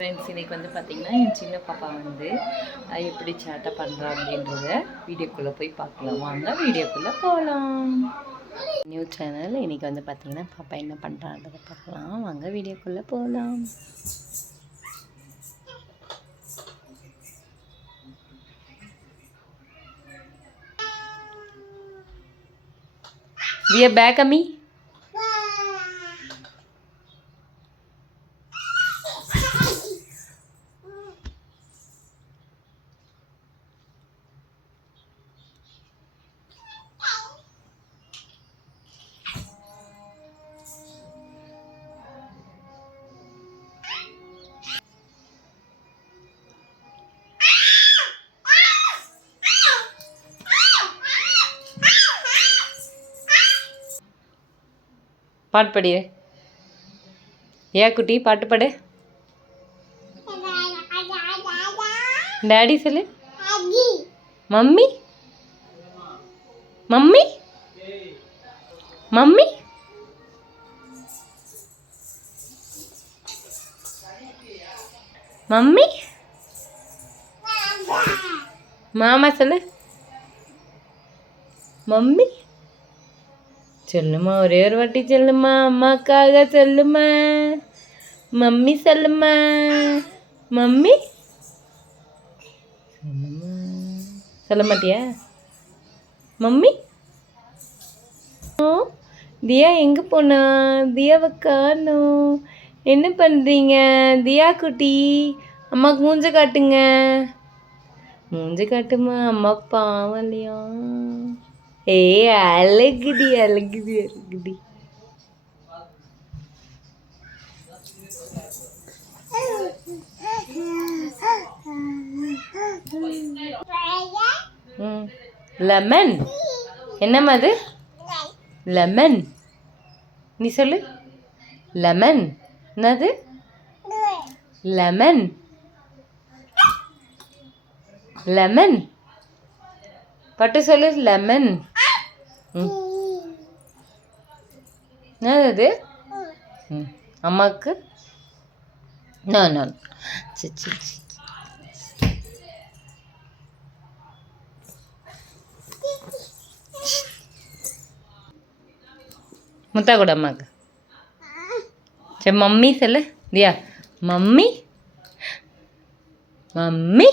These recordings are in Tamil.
ஃப்ரெண்ட்ஸ், இன்றைக்கி வந்து பார்த்திங்கன்னா என் சின்ன பாப்பா வந்து எப்படி சேட்டை பண்ணுறா அப்படின்றத வீடியோக்குள்ளே போய் பார்க்கலாம். வாங்க வீடியோக்குள்ளே போகலாம். New channel. இன்றைக்கி வந்து பார்த்திங்கன்னா பாப்பா என்ன பண்ணுறான்றதை பார்க்கலாம். வாங்க வீடியோக்குள்ளே போகலாம். விய பேக்கமி பாட்டு படி. குட்டி பாட்டு பாடு. டாடி சொல்லு. மம்மி மம்மி மம்மி மம்மி மாமா சொல்லு. மம்மி சொல்லுமா, ஒரே ஒரு வாட்டி சொல்லுமா, அம்மாக்காக சொல்லுமா. மம்மி சொல்லுமா. மம்மி சொல்லுமா. சொல்ல மாட்டியா? மம்மி. தியா எங்கே போனா? தியாவை காணோம். என்ன பண்ணுறீங்க தியா குட்டி? அம்மாவுக்கு மூஞ்ச காட்டுங்க. மூஞ்ச காட்டுமா, அம்மா பாவம் இல்லையா? அழகுடி அழகுடி அழகுடி. லெமன் என்னம்மா அது? லெமன். நீ சொல்லு. லெமன் என்னது? Lemon lemon. பட்டு சொல்லு. லெமன் என்னது? அம்மாவுக்கு நான் முத்தா கூட அம்மாவுக்கு. சரி மம்மி சொல்லு. தியா மம்மி மம்மி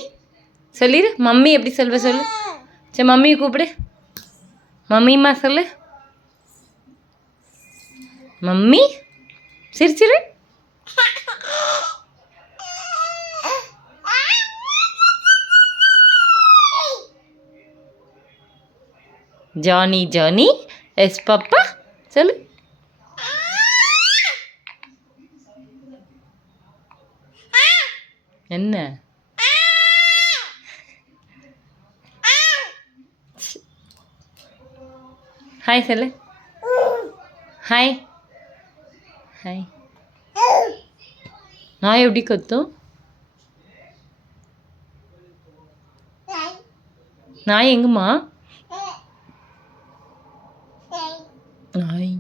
சொல்லிடு. மம்மி எப்படி சொல்வ சொல்லு. சரி மம்மியை கூப்பிடு. மம்மிம்மா சொல்லு. மம்மி சிரிச்சிரு. ஜானி ஜானி எஸ் பாப்பா சொல்லு. என்ன? ஹாய் சொல்லு. Hi hi. நான் எப்படி கத்தும்? நான் எங்கம்மா? நாய்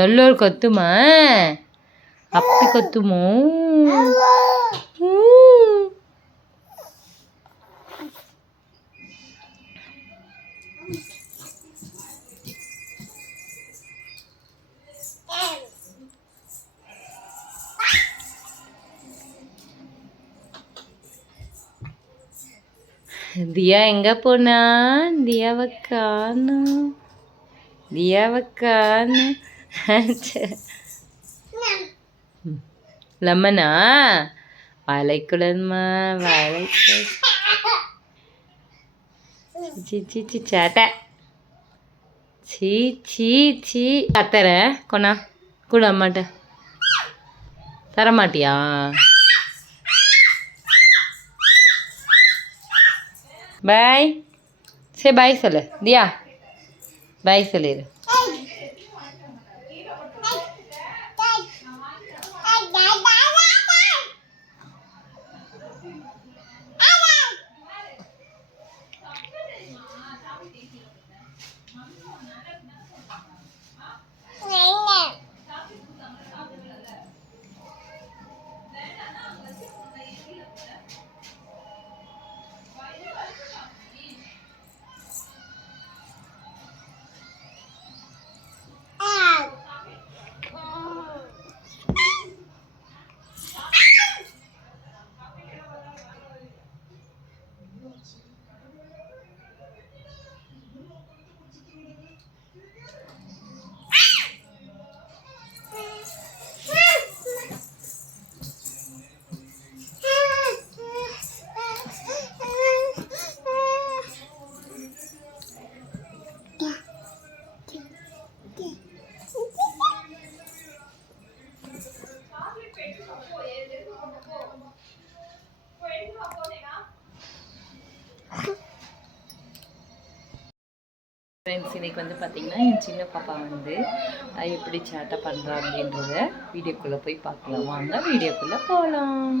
நல்ல கத்துமா? அப்படி கத்துமோ? தியா எங்கே போனா? தியாவை காணோம். தியாவை காணோம். லெமனா? வாழைக்கூடாதுமா, வாழைக்கூடாது. சி சேட்டை. சீ சீ சீ. தரேன் கொண்டா. கூட அம்மாட்ட தரமாட்டியா? பாய். சரி பாய் சொல்லு. தியா பாய் சொல்லிடு. ஃப்ரெண்ட்ஸ், இன்றைக்கி வந்து பார்த்திங்கன்னா என் சின்ன பாப்பா வந்து எப்படி சேட்டை பண்ணுறா அப்படின்றத வீடியோக்குள்ளே போய் பார்க்கலாம். வாங்க வீடியோக்குள்ளே போகலாம்.